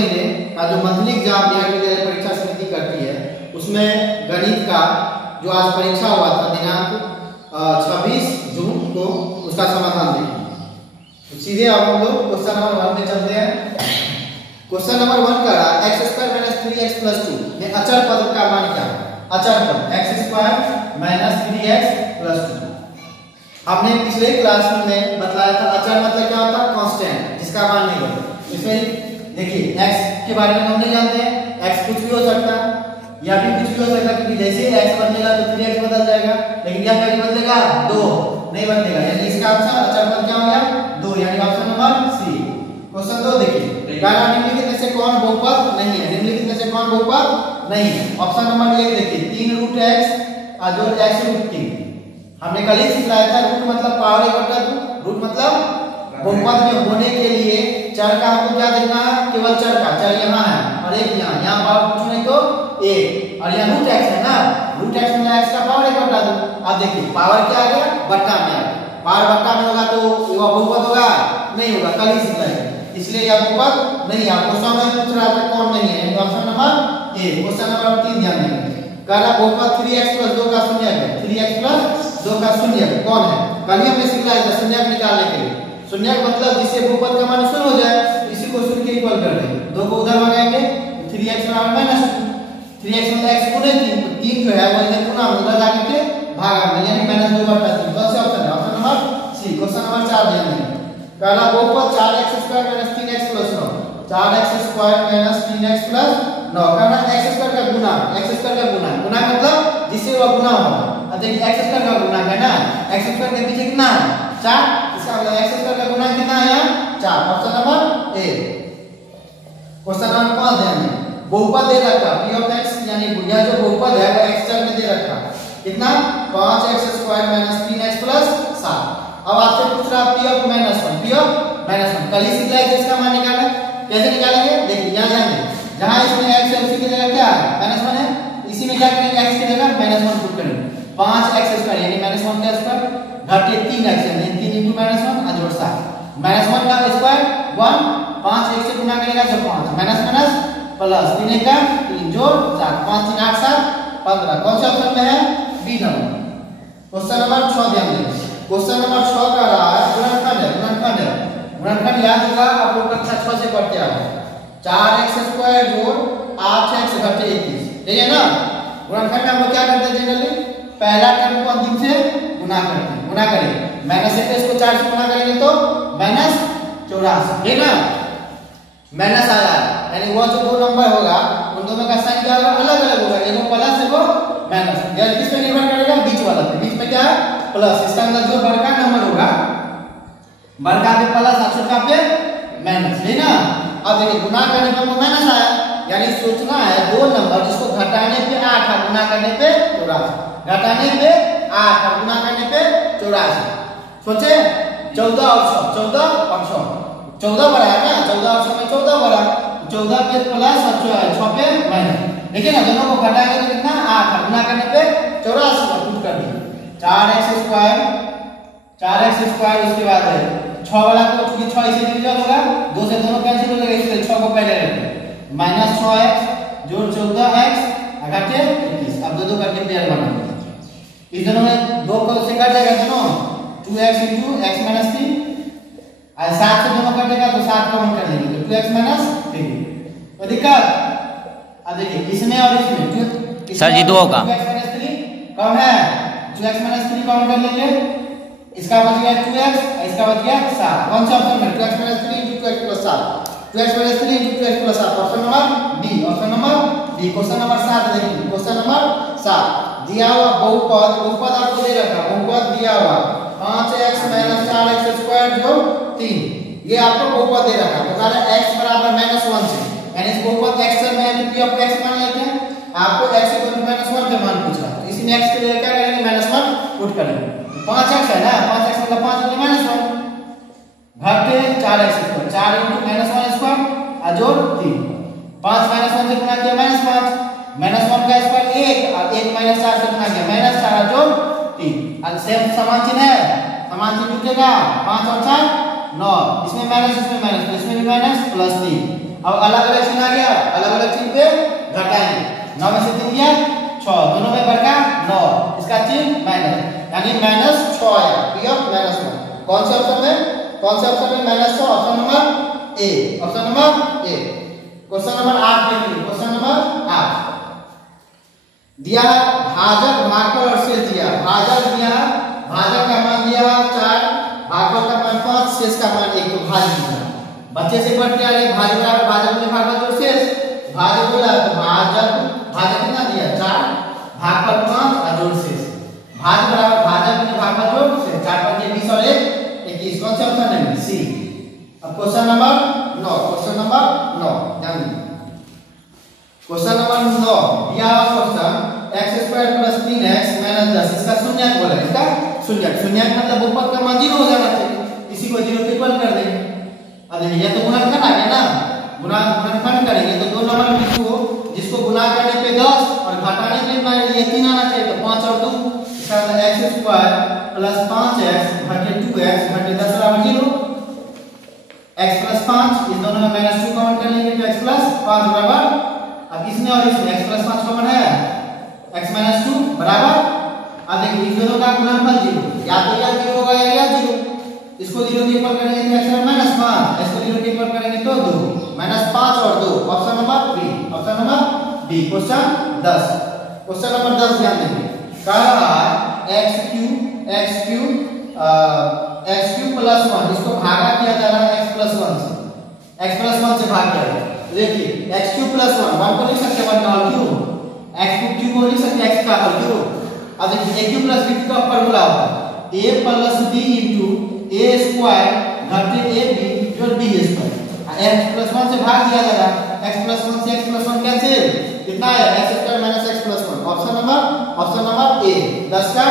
महीने का जो मंथली एग्जाम बिहार विद्यालय परीक्षा समिति करती है, उसमें गणित का जो आज परीक्षा हुआ था दिनांक 26 जून को, उसका समाधान देखिए। तो सीधे अब हम लोग क्वेश्चन नंबर 1 में चलते हैं। क्वेश्चन नंबर 1 का x² - 3x + 2 में अचर पद का मान क्या है? अचर पद x² - 3x + 2। हमने पिछले क्लास में बतलाया था अचर मतलब क्या होता है? कांस्टेंट, जिसका मान नहीं बदलता। इसमें देखिए x के बारे में हम नहीं जानते हैं, x कुछ भी हो सकता है या भी कुछ भी हो सकता है, क्योंकि जैसे ही x बदलेगा तो 3x बदल जाएगा, लेकिन क्या कभी बदलेगा? 2 नहीं बदलेगा, यानी इसका आंसर अचर पद क्या हो गया? 2, यानी ऑप्शन नंबर सी। क्वेश्चन 2 देखिए, गाना निम्नलिखित में से कौन बहुपद नहीं है? निम्नलिखित में से कौन बहुपद नहीं है? ऑप्शन नंबर 1 देखिए, 3√x और जो x√3। हमने कल ही सिखाया था रूट मतलब पावर 1/2, रूट मतलब बहुपद में होने के लिए चर का हमको क्या देखना है? केवल चर का, चर यहाँ है और एक यहाँ पावर कुछ नहीं तो 1, और यहाँ रूट x है ना, रूट x मतलब x का पावर 1/2। अब देखिए पावर क्या आ गया? बट्टा में आ गया। पावर बट्टा में होगा तो यह बहुपद होगा? नहीं होगा, कल ही सिखाया, इसलिए यह बहुपद नहीं है। क्वेश्चन में पूछ रहा था कौन नहीं है, ऑप्शन नंबर ए। क्वेश्चन नंबर 3 ध्यान देंगे, कह रहा बहुपद 3x + 2 का शून्यक है। 3x + 2 का शून्यक कौन है? कल ही हमने सिखाया था शून्यक निकालने के लिए। शून्यक मतलब जिससे बहुपद का मान शून्य हो जाए, इसी को शून्य के इक्वल कर देंगे। 2 को उधर भगाएंगे तो 3x - -2। 3x मतलब x गुणे 3, तो 3 जो है वो इधर गुना उधर जाके के भागा में, यानी -2/3। कौन सा ऑप्शन है? Option number C. Question number 4 ध्यान देंगे, पहला बहुपद 4x² - 3x + 9। 4x² - 3x + 9 करना x² का गुना, x² का गुना, गुना मतलब जिससे वो गुना होगा। अब देखिए x² का गुना है ना, x² के पीछे कितना है? 4, इसका मतलब x² का गुना कितना है यहाँ? 4। ऑप्शन नंबर ए। क्वेश्चन नंबर 5 ध्यान दें, बहुपद दे रखा p(x), यानी यह जो बहुपद है वो x चर में दे रखा कितना? 5x² - 3x + 7। अब आपसे पूछ रहा p(-1), कल ही सिखाया था इसका मान निकालना। कैसे निकालेंगे? देखिए यहाँ ध्यान दें, जहां इसमें x है उसी की जगह क्या है? -1 है, इसी में क्या करेंगे? x की जगह -1 पुट करेंगे। 5x² यानी -1 का स्क्वायर घटे 3x यानी 3 × -1 जोड़ 7। -1 का स्क्वायर 1, 5 1 से गुना करेगा तो 5, माइनस प्लस 3 का 3 जोड़ 7, 5 3 8 7 15। कौन से ऑप्शन में है? B number. क्वेश्चन नंबर 6 ध्यान दें, क्वेश्चन नंबर 6 का रहा है गुणनखंड है। गुणनखंड याद होगा आप लोग कक्षा 6 से पढ़ते आ रहे हैं। 4x² जोड़ 8x घटे 21, ठीक है ना। गुणनखंड में हम लोग क्या करते हैं? जनरली पहला टर्म को अंतिम से गुना करते हैं, गुना करेंगे -1 इसको 4 से गुना करेंगे तो -84, ठीक ना। माइनस आया यानी वो जो दो नंबर होगा उन दोनों का साइन क्या होगा? अलग अलग होगा, एगो प्लस एगो माइनस। यानी किस पे निर्भर करेगा? बीच वाला पे। बीच में क्या है? प्लस। इसका मतलब जो बड़का नंबर होगा बड़का पे प्लस और छोटा पे माइनस, है ना। अब देखिए गुना करने पे माइनस आया, यानी सोचना है दो नंबर जिसको घटाने पे 8 और गुना करने पे 84, घटाने पे 8 और गुना करने पे 84। सोचे 14 और 6, 14 और 6, 14 बड़ा है ना, 14 और 6 में 14 बड़ा, 14 पे प्लस और 6 पे माइनस, देखिए ना। दोनों को घटाएंगे तो कितना? 8 और गुना करने पे 84 का पुट कर दिए। 4x², उसके बाद है 6 वाला को, चूंकि 6 इसे डिविजन होगा, 2 से दोनों कैंसिल हो जाएगा, इसलिए 6 को पहले रखें। -6x जोड़ 14x घटे 21। अब दो करके पेयर बनाएंगे, इस दोनों में 2 को से कट जाएगा दोनों, 2x × x - 3 और 7 से दोनों कटेगा तो 7 कॉमन कर लेंगे तो 2x - 3। कोई दिक्कत? अब देखिए इसमें और इसमें सर जी 2 का 2x - 3 कम है, 2x - 3 कॉमन कर लेंगे, इसका बच गया 2x, इसका बच गया 7। कौन सा ऑप्शन है? 2x - 3 × 2x + 7, 2x - 3 × 2x + 7। Option number B, option number B. Question number 7 देखिए, क्वेश्चन नंबर 7 दिया हुआ बहुपद आपको दे रखा, बहुपद दिया हुआ 5x - 4x² जोड़ 3, ये आपको बहुपद दे रखा। बता रहा x = -1 से, यानी इस बहुपद x में है तो p (x) मान लेते हैं। आपको x = -1 पे मान पूछ रहा है, इसमें x के लिए क्या करेंगे? -1 पुट करेंगे। 5x है ना, 5x मतलब 5 × -1 घटे 4x², 4 × -1² और जोड़ 3, 5 -1 से गुना किया -5, -1 का स्क्वायर 1 और 1 - 4 से गुना किया -4 जोड़ 3। अब सेम समान चिन्ह है, समान चिन्ह लिखेगा 5 और 4 9, इसमें माइनस इसमें माइनस तो इसमें भी माइनस प्लस 3। अब अलग अलग चिन्ह आ गया, अलग अलग चिन्ह पे घटाएंगे। 9 में से 3 गया 6, दोनों में बढ़ गया 9, इसका चिन्ह माइनस, यानी -6 आया, पी ऑफ -1। कौन से ऑप्शन में, कौन से ऑप्शन में -6? ऑप्शन नंबर ए, ऑप्शन नंबर ए। क्वेश्चन नंबर 8 देखिए, क्वेश्चन नंबर 8 दिया भाजक, भागफल और शेष दिया। भाजक दिया, भाजक का मान दिया 4, भागफल का मान 5, शेष का मान 1, तो भाज्य दिया। बच्चे से पढ़ के आ रहे भाज्य बराबर भाजक में भागफल और शेष। भाज्य बोला तो भाजक, भाजक कितना दिया 4, भागफल 5 और जोड़ शेष। भाज्य बराबर भाजक में भागफल जोड़ शेष, 4 5 20 और 1 21। कौन सा ऑप्शन है? सी। अब क्वेश्चन नंबर 9, क्वेश्चन नंबर 9 ध्यान दीजिए। क्वेश्चन नंबर 9 दिया क्वेश्चन x² + 3x - 10, इसका शून्यक बोला, इसका शून्यक। शून्यक मतलब ऊपर का मान 0 हो जाना चाहिए, इसी को 0 के इक्वल कर देंगे। अब देखिए ये तो गुणनखंड आ गया ना, गुणनखंड करेंगे तो 2 नंबर जिसको गुणा करने पे 10 और घटाने पे ये 3 आना चाहिए, तो 5 और 2, इसका मतलब x² + 5x घटे 2x घटे 10 बराबर 0। x + 5, इस दोनों में -2 कॉमन कर लेंगे तो x + 5 बराबर, अब इसमें और इसमें x + 5 कॉमन है, x - 2 बराबर, अब देखिए इस दोनों का गुणनफल 0, या तो यह 0 होगा या 0। इसको 0 के इक्वल करेंगे तो x - 5, इसको 0 के इक्वल करेंगे तो 2, -5 और 2, option number B, option number B. Question 10, question number 10 ध्यान देंगे। कह रहा है x³ + 1, इसको भागा किया जा रहा है x + 1 से, x + 1 से भाग किया। देखिए x³ + 1 को लिख सकते हैं 1 का होल क्यूब, x³ को लिख सकते हैं x का होल क्यूब। अब देखिए a³ + b का फॉर्मूला होता है a + b * a² घटे ab जोड़ b²। x + 1 से भाग दिया जाएगा, x + 1 से x + 1 कैंसिल, कितना है x² - x + 1। ऑप्शन नंबर ए, 10 का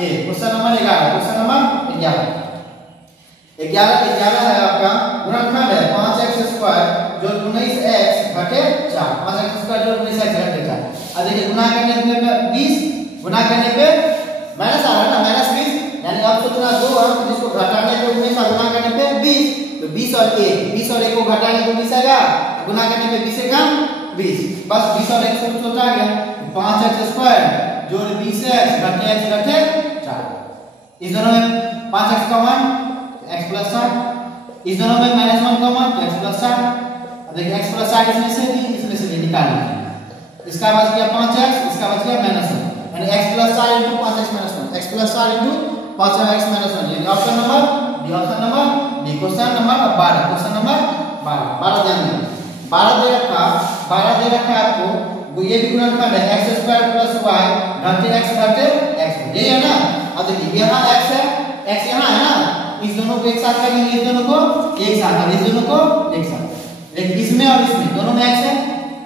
ए। क्वेश्चन नंबर 11, क्वेश्चन नंबर 11 है आपका गुणनखंड है 5x² जोड़ 19x घटे 4, 5x² जोड़ 19x घटे 4। अब देखिए गुणा करने पे 20, गुणा करने पे माइनस आ रहा है ना, -20, यानी अब सोचना 2 अंक जिसको घटाने पे 19 और गुणा करने पे 20, तो 20 और 1 को घटाने पे 20 आएगा, गुणा करने पे 20 से कम 20, बस 20 और 1 से छोटा आ गया, 5x² जोड़ 20x घटे x घटे 4। इस दोनों में 5x कॉमन x + 7, इस दोनों में -1 कॉमन तो x + 7। अब देखिए x + 7 इसमें से भी निकाल लेंगे, इसका बच गया 5x, इसका बच गया -1, यानी x + 7 * 5x - 1, x + 7 * 5x - 1, यानी option number D, option number D. Question number 12, question number 12 ध्यान दें। 12 दे रखा है आपको, ये भी गुणनखंड है x² + y घटे x घटे x, ये है ना। अब देखिए यहाँ x है, x यहाँ है ना, इस दोनों को एक साथ करेंगे, इस दोनों को एक साथ और इस दोनों को एक साथ, लेकिन इसमें और इसमें दोनों में x है,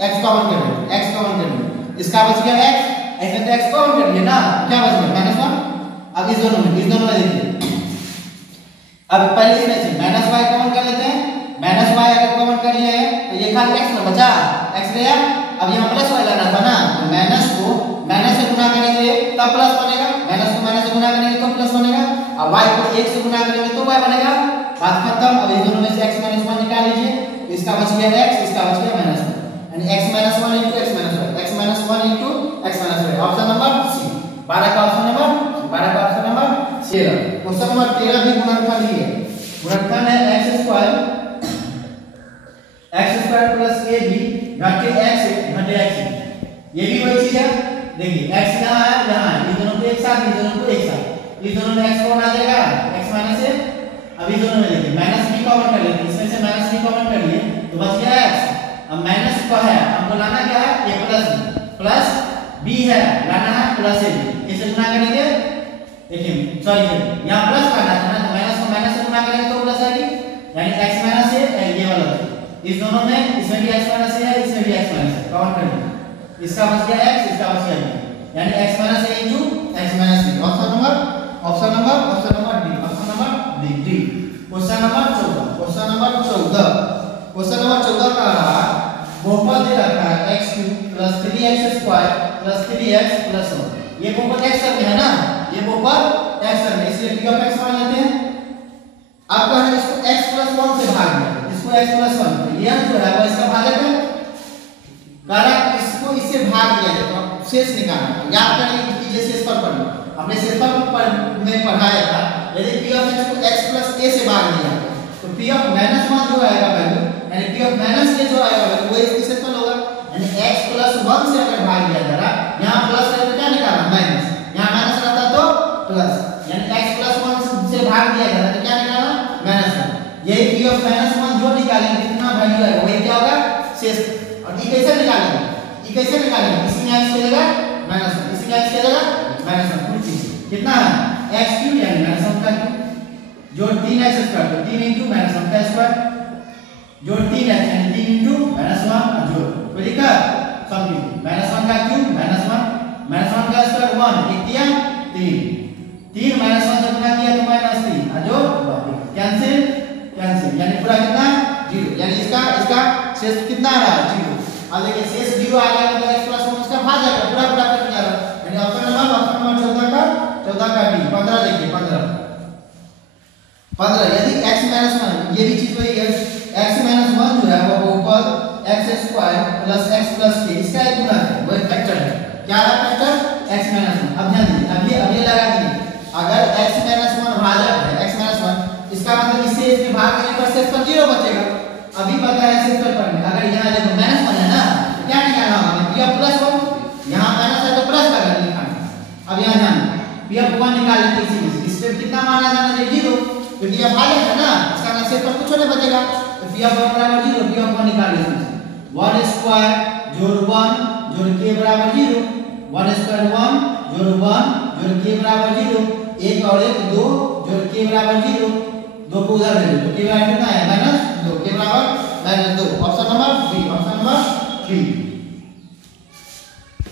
x कॉमन कर लेंगे, x कॉमन कर लेंगे, इसका बच गया x, ऐसे तो x कॉमन कर लिया ना, क्या बच गया -1। अब इस दोनों में देखिए, अब पहले इसमें से -y कॉमन कर लेते हैं, -y अगर कॉमन कर लिया है तो ये खाली x ना बचा, x गया। अब यहाँ +y लाना था ना, तो माइनस को माइनस से गुणा करेंगे तब प्लस बनेगा, माइनस को माइनस से गुणा करेंगे तो प्लस बनेगा, अब y को 1 से गुणा करेंगे तो y बनेगा, बात खत्म। अब इस दोनों में से x - 1 निकाल लीजिए, इसका बच गया x, इसका बच गया -1, यानी x - 1 * x - 1 x - 1 * x - 1, option number सी। 12 का ऑप्शन नंबर 13। क्वेश्चन नंबर 13 भी गुणनखंड ही है, गुणनखंड है x² + ab घटे x घटे x, ये भी वही चीज है। देखिए x यहाँ है, यहाँ है, ये दोनों को एक साथ, ये दोनों को एक साथ, ये दोनों में x कौन आ जाएगा, x - से। अब ये दोनों में देखिए -b कॉमन कर लेते हैं, इसमें से -b कॉमन कर लिए तो बच गया x। अब माइनस का है, हमको लाना क्या है, a प्लस b है, लाना है +ab, इसे गुणा करेंगे, देखिए सॉरी यहाँ प्लस करना था ना, तो माइनस को माइनस से गुणा करेंगे तो प्लस आएगी, यानी x - से ये वाला, इस दोनों में, इसमें भी x - है, इसमें भी x - है, काउंट कर लीजिए, इसका बच गया x, इसका बच गया b, यानी x - से x - b, option number D. Question number 14 का रहा बहुपद दे रखा है x³ + 3x² + 3x + 1, ये बहुपद x में है ना, ये बहुपद x में, इसलिए p of x मान लेते हैं। अब कहना है इसको x + 1 से भाग दें, इसको 2x प्लस 1, तो यह जो है वो इसका भाजक है। कारण इसको इससे भाग दिया जाए तो शेष निकालना। याद करें कि जैसे शेषफल पढ़ना हमने शेषफल में पढ़ाया था, यदि p ऑफ x को x प्लस a से भाग दिया तो p ऑफ माइनस 1 जो आएगा वैल्यू, यानी p ऑफ माइनस a जो आएगा वैल्यू वो इसकी शेषफल होगा। यानी x प्लस 1 से अगर भाग दिया जा रहा, यहाँ प्लस है तो क्या निकालना माइनस, यहाँ माइनस रहता तो प्लस, यानी x प्लस 1 से भाग दिया जा रहा तो क्या निकालना माइनस 1। यही p ऑफ माइनस 1 जो निकालेंगे कितना वैल्यू आएगा वही क्या होगा शेष। और ये कैसे निकालेंगे, ये कैसे निकालेंगे, इसी में x चलेगा माइनस 1, इसी में x चलेगा माइनस 1, कुल चीज कितना है x क्यूब यानी माइनस 1 का क्यूब जोड़ 3x स्क्वायर, तो 3 into माइनस 1 का स्क्वायर जोड़ 3x यानी 3 into माइनस 1 जोड़, कोई दिक्कत, समझिए माइनस 1 का क्यूब माइनस 1 माइनस 1 का स्क्वायर 1 एक किया 3 माइनस 1 जब गुना किया तो माइनस 3 जोड़ कैंसिल कैंसिल, यानी पूरा कितना 0, यानी इसका शेष कितना आ रहा है 0। अब देखिए शेष 0 आ गया तो x प्लस 1 इसका भाजक है, पूरा पूरा कट जा रहा है, यानी ऑप्शन नंबर 14 का डी 15। देखिए 15 यदि x माइनस 1, ये भी चीज वही है, x माइनस 1 जो है वो ऊपर x square plus x plus k इसका एक गुणा है, वो एक फैक्टर है। क्या है फैक्टर x माइनस 1। अब ध्यान दीजिए, अब ये लगा दीजिए, अगर x माइनस 1 भाजक है x माइनस 1, इसका मतलब इससे इसमें भाग देने पर शेषफल 0 बचेगा। अभी पता है शेषफल पर में अगर यहाँ देखो माइनस 1 है ना, तो क्या निकालना होगा p ऑफ प्लस 1, यहाँ माइनस है तो प्लस का वैल्यू निकालना। अब यहाँ ध्यान p ऑफ 1 निकाल लेते हैं, इससे कितना माना जाना चाहिए 0, क्योंकि यह भाजक है ना, इसका मतलब शेषफल कुछ नहीं बचेगा, तो p ऑफ 1 बराबर 0, p ऑफ 1 निकाल लेते हैं 1 स्क्वायर जोड़ 1 जोड़ k बराबर 0, 1 स्क्वायर 1 जोड़ 1 जोड़ k बराबर 0, 1 और 1 2 जोड़ k बराबर 0, 2 को उधर ले लो तो k बराबर कितना है माइनस 2, k बराबर minus 2। Option number B, option number 3।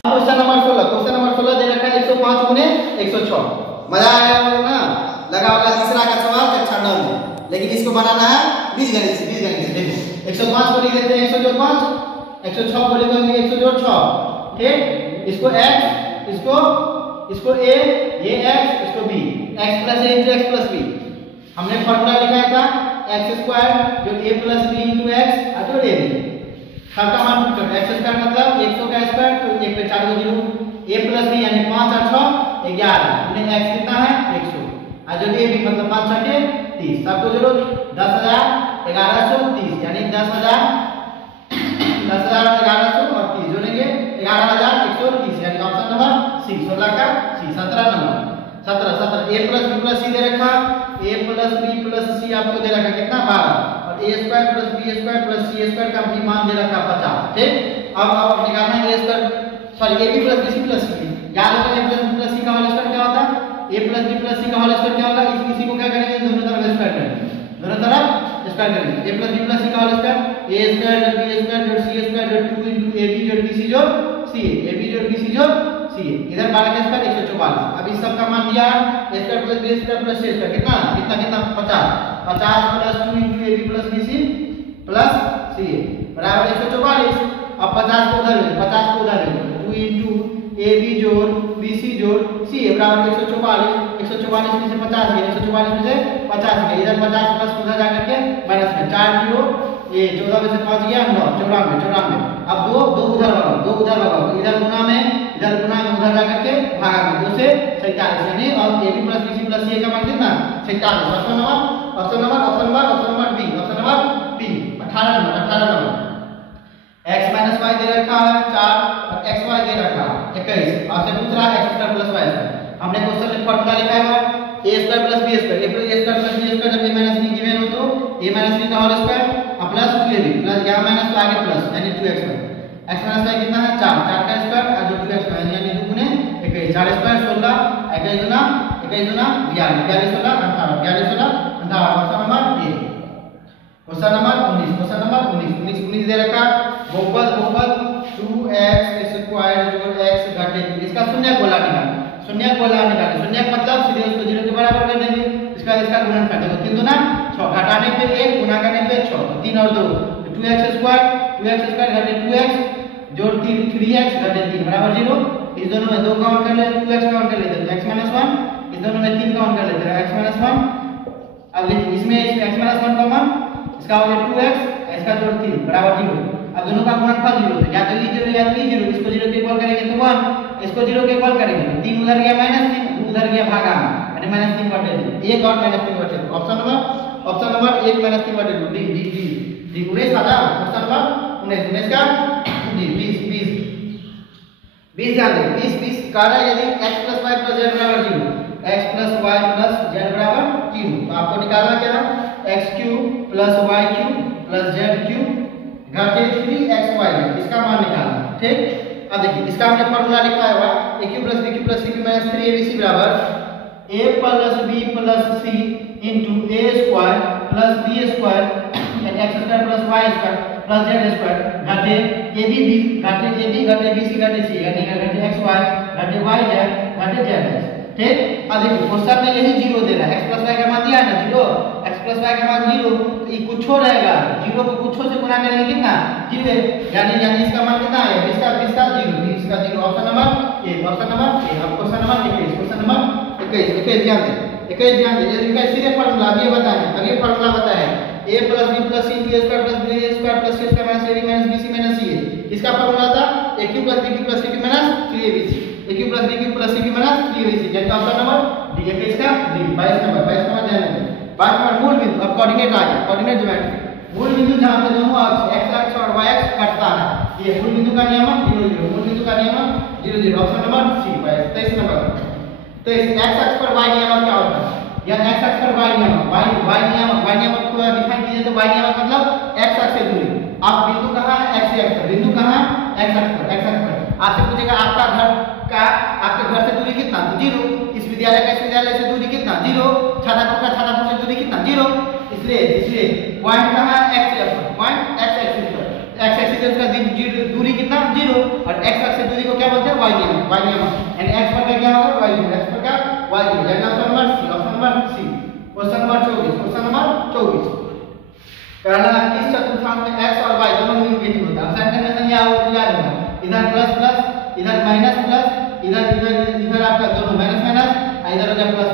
Question number 16, question number 16 दे रखा है 105 गुने 106। मजा आया होगा ना, लगा होगा तीसरा का सवाल कक्षा 9 में, लेकिन इसको बनाना है बीजगणित से। देखो 105 को लिख देते हैं 100 जोड़ 5, 106 को लिखेंगे 100 जोड़ 6, ठीक, इसको x इसको a, ये x, इसको b, x plus a into x plus b। हमने फॉर्मूला लिखा था x स्क्वायर जो a plus b into x और जोड़ a b, सबका मान पूछो x स्क्वायर मतलब 100 का स्क्वायर, तो 1 पे 4 को 0, a प्लस b यानी 5 और 6 11, यानी x कितना है 100, और जो a b मतलब 5 6 30, सबको जोड़ो 10,000 1130, यानी 10,000 1130 और 30 जोड़ेंगे 11,130, यानी ऑप्शन नंबर सी 16 का सी। 17 number 17 a plus b plus c दे रखा, a plus b plus c आपको दे रखा कितना 12, और a square plus b square plus c square का भी मान दे रखा 50, ठीक। अब निकालना है a square sorry ab plus bc plus c, याद होगा a plus b plus c का होल स्क्वायर क्या होता है, a plus b plus c का होल स्क्वायर क्या होगा, इसी को क्या करेंगे दोनों तरफ स्क्वायर करेंगे, दोनों तरफ स्क्वायर करेंगे, a plus b plus c का होल स्क्वायर a स्क्वायर जोड़ b स्क्वायर जोड़ c स्क्वायर जोड़ 2 into ab जोड़ bc जोड़ ca, ab जोड़ bc जोड़ ca, इधर 12 का स्क्वायर 144। अब इस सब का मान दिया a square plus b square plus c square कितना 50 plus 2 into ab plus bc plus ca बराबर 144। अब 50 को उधर ले लो 2 into ab जोड़ bc जोड़ ca बराबर 144 में से 50 गया, 144 में से 50 गया, इधर 50 प्लस उधर जाकर के माइनस में 4 0 ये 14 में से 5 गया 9 94। अब दो उधर लगाओ इधर गुना में उधर जाकर के भागा में 2 से 47, यानी और ab plus bc plus ca का मान कितना 47। Option number B 18 number x minus y दे रखा है 4 और xy दे रखा है 21, आपसे पूछ रहा है x square plus y square. हमने क्वेश्चन में फार्मूला लिखा है a square plus b square, a square plus b square जब a माइनस b गिवन हो तो a माइनस b का whole square plus 2ab plus यहाँ माइनस तो आगे प्लस यानी 2xy, x माइनस y कितना है 4 का स्क्वायर और जो 2xy यानी 2 गुने 21, 4 स्क्वायर 16 21 गुना 42 16 18 ऑप्शन नंबर ए। क्वेश्चन नंबर 19 दे रखा बहुपद 2x स्क्वायर जोड़ x घटे, इसका शून्य गोला निकालें। शून्य मतलब सीधे उसको 0 के बराबर कर देंगे, इसका गुणन कर देंगे 3 दूना 6, घटाने पे 1 गुना करने पे 6, 3 और 2 2x स्क्वायर घटे 2x जोड़ 3x घटे 3 बराबर 0। इस दोनों में 2 काउंट कर लेते 2x काउंट कर लेते तो x माइनस 1, इस दोनों में 3 काउंट कर लेते x माइनस 1। अब इसमें x माइनस 1 कॉमन, इसका हो गया 2x, इसका जोड़ 3 बराबर 0। अब दोनों का गुणनफल 0 है, या तो ली 0 या तो ली 0। इसको 0 के इक्वल करेंगे तो 1, इसको 0 के इक्वल करेंगे तो 3 उधर गया -3, 2 उधर गया भागा में, यानी -3/2, एक और -3/2। Option number 1 -3/2 D D D D 19 आता। क्वेश्चन नंबर 19 का डी 20 ध्यान दें। 20 कह रहा है यदि x + y + z बराबर 0, x + y + z बराबर 0, तो आपको निकालना क्या है, x³ + y³ + z³ घाटे 3xy, इसका मान निकालना। ठीक, अब देखिए इसका हमने फार्मूला लिखा है a³ + b³ + c³ - 3abc बराबर a + b + c * a² + b² and x² + y² + z² घाटे ab bc घाटे c, यानी घाटे xy घाटे yz घाटे z। ठीक, अब देखिए क्वेश्चन में यही 0 दे रहा है, x + y का मान दिया है ना 0, x + y का मान 0, ये कुछ हो रहेगा, 0 को कुछ से गुणा करेंगे कितना 0, यानी इसका मान कितना है, इसका 0। ऑप्शन नंबर ए। अब क्वेश्चन नंबर 21 ध्यान दें। 21 ध्यान दें, इसका सीधे फार्मूला आगे बताएं, a + b + c * a² + b² + c² - ab - bc - ca। इसका फार्मूला था a³ + b³ + c³ - 3abc, a³ + b³ + c³ - 3abc, यानी ऑप्शन नंबर डी है। इसका डी 22 नंबर ध्यान दें। 22 नंबर मूल बिंदु, अब कोऑर्डिनेट आ गया, कोऑर्डिनेट ज्योमेट्री। मूल बिंदु जहां पे दोनों अक्ष x अक्ष और y अक्ष कटता है, ये मूल बिंदु का नियम 0 0, मूल बिंदु का नियम 0 0। Option number C 23 number. तो इस x अक्ष पर y नियम क्या होता है, या x अक्ष पर y नियम को डिफाइन कीजिए। तो y नियम मतलब x अक्ष से दूरी। आप बिंदु कहां है, x अक्ष पर, बिंदु कहां है, x अक्ष पर। आपसे पूछेगा आपके घर से दूरी कितना, तो 0। इस विद्यालय से दूरी कितना, 0। छात्रापुर से दूरी कितना, 0। इसलिए पॉइंट कहां है, x अक्ष पर, पॉइंट x एक्सिस पर, x एक्सिस से उसका दूरी कितना, 0। और x अक्ष से दूरी को क्या बोलते हैं, y नियम, यानी x पर क्या होगा, y नियम, x पर क्या y नियम, यानी option number C. Question number 24 कहना इस चतुर्थांश में x और y दोनों निगेटिव होता है। सेंटेंस याद होगा, इधर प्लस इधर माइनस, इधर आपका दोनों माइनस, इधर हो गया प्लस।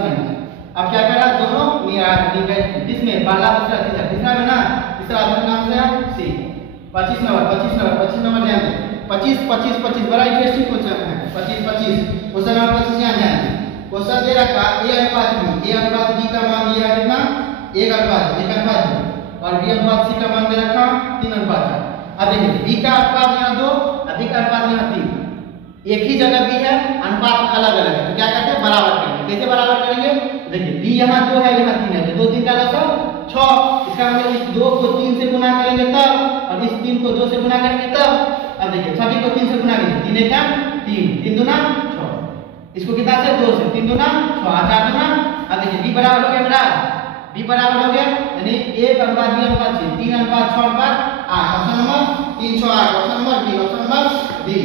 अब क्या करा, दोनों निगेटिव, किसमें, पहला दूसरा तीसरा में ना, तीसरा ऑप्शन नाम से है सी। 25 नंबर ध्यान दें। 25 बड़ा इंटरेस्टिंग क्वेश्चन है। 25 क्वेश्चन नंबर 25 ध्यान दें। क्वेश्चन दे रखा a अनुपात b का मान दिया है कितना, 1 अनुपात 2, और b अनुपात c का मान दे रखा 3 अनुपात 4। अब देखिए b का अनुपात यहाँ 2, b का अनुपात यहाँ 3, एक ही जगह b है, अनुपात अलग है, तो क्या करते हैं, बराबर करेंगे। कैसे बराबर करेंगे, देखिए b यहाँ 2 है, यहाँ 3 है, तो 2 3 का लसागु 6। इसका मतलब इस 2 को 3 से गुणा करेंगे तब, और इस 3 को 2 से गुणा करेंगे तब। अब देखिए सभी को 3 से गुणा करेंगे, 3 1 3 2 6, इसको कितना से 2 से, 3 2 6 4 2। अब देखिए b बराबर हो गया, यानी 1 अनुपात b अनुपात c, 3 अनुपात 6 अनुपात 8। Option number 3 6 8, option number D.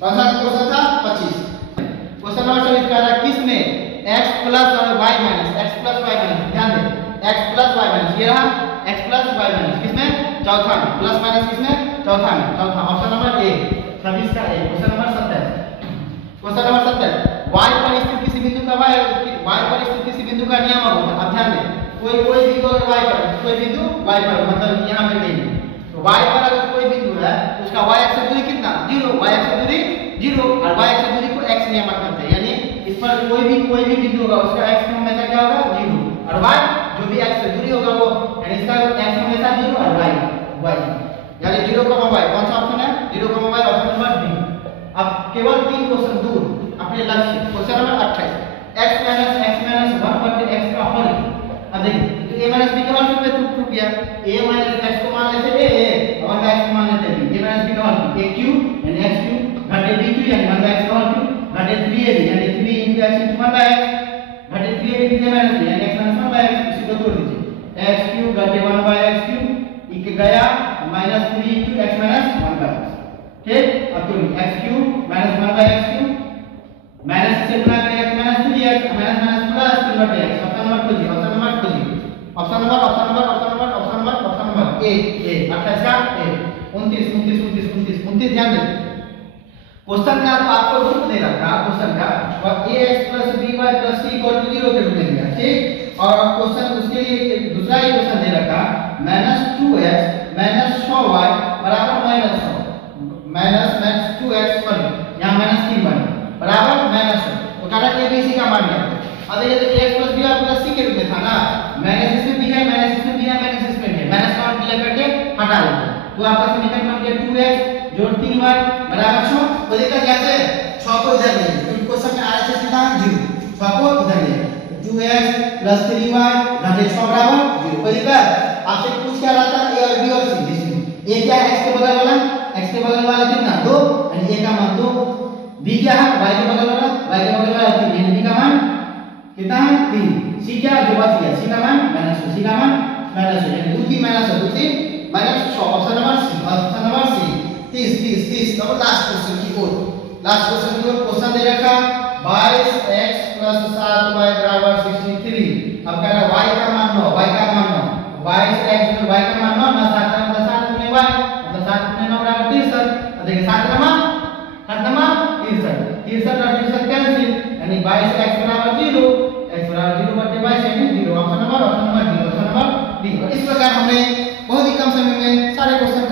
कौन सा क्वेश्चन था, 25। क्वेश्चन नंबर 24 कह रहा है किसमें x + और y - ध्यान दें, x + y - ये रहा x + y - किसमें, चौथा में, प्लस माइनस किसमें, चौथा में। ऑप्शन नंबर ए 26 का ए। क्वेश्चन नंबर 27 y पर स्थित किसी बिंदु का नियम होता है। अब ध्यान दें, कोई बिंदु अगर y पर, मतलब यहाँ पे नहीं, तो y पर अगर कोई बिंदु है उसका y अक्ष से दूरी कितना, 0, y अक्ष से दूरी 0, और y अक्ष से दूरी को x नियमक करते हैं। यानी इस पर कोई भी बिंदु होगा उसका x हमेशा क्या होगा, 0, और y जो भी x से दूरी होगा वो, यानी इसका x हमेशा 0 और y, यानी 0, y। कौन सा ऑप्शन है, 0, y, ऑप्शन नंबर डी। अब केवल 3 क्वेश्चन दूर अपने लक्ष्य। क्वेश्चन नंबर 28 x - 1 / x का होल। अब देखिए तो a - b का होल पे प्रूफ किया, a - x को मान लेते a, और x को मान लेते b, a - b का होल a³ यानी x³ घटे b³ यानी 1/x का होल घटे 3ab यानी 3 × x × 1/x घटे 3ab × b यानी x - 1/x। इसी को तोड़ दीजिए, x³ घटे 1/x³ एक गया -3 × x - 1/x। ठीक, अब तो x³ - 1/x³ माइनस से गुणा करेंगे तो -3x plus 3/x। Option number खोजिए, ऑप्शन नंबर ए 28 का ए। 29 ध्यान दें। क्वेश्चन का तो आपको रूप दे रखा क्वेश्चन का, और ax + by + c = 0 के रूप में दिया। ठीक, और क्वेश्चन उसके लिए दूसरा ही क्वेश्चन दे रखा -2x -6y बराबर -100 -2x सॉरी यहाँ -3 बने बराबर -100। तो काटा के बी सी का मान लिया। अब ये तो x + b और + c के रूप में था ना, माइनस इसमें भी है माइनस इसमें भी है माइनस इसमें भी है, माइनस का मल्टीप्लाई करके हटा दो तो आपका समीकरण बन गया 2x जोड़ 3y बराबर 6। तो देखा कैसे 6 को इधर ले क्योंकि क्वेश्चन में RHS कितना है 0, 6 को इधर ले 2x + 3y घटे 6 बराबर 0। कोई दिक्कत? आपसे पूछ क्या रहा था a और b और c। a क्या है x के बगल वाला, x के बगल वाला कितना 2 यानी a का मान 2, b क्या है y के बगल वाला, y के बगल वाला 3 यानी b का मान कितना है 3, c क्या जो बच गया c का मान -2, c का मान -2 यानी 2 3 -2 3 -6। Option number C, option number C 30 तो लास्ट क्वेश्चन की ओर क्वेश्चन दे रखा 22x + 7y बराबर 63। अब कह रहा y का मान लो, y का मान लो 22x में y का मान लो ना 7 मतलब 7 गुने y मतलब 7 गुने 9 बराबर 63। अब देखिए 7 नमा 63 और 63 कैंसिल यानी 22x बराबर 0 x बराबर 0 बटे 22 यानी 0। Option number D. इस प्रकार हमने बहुत ही कम समय में सारे क्वेश्चन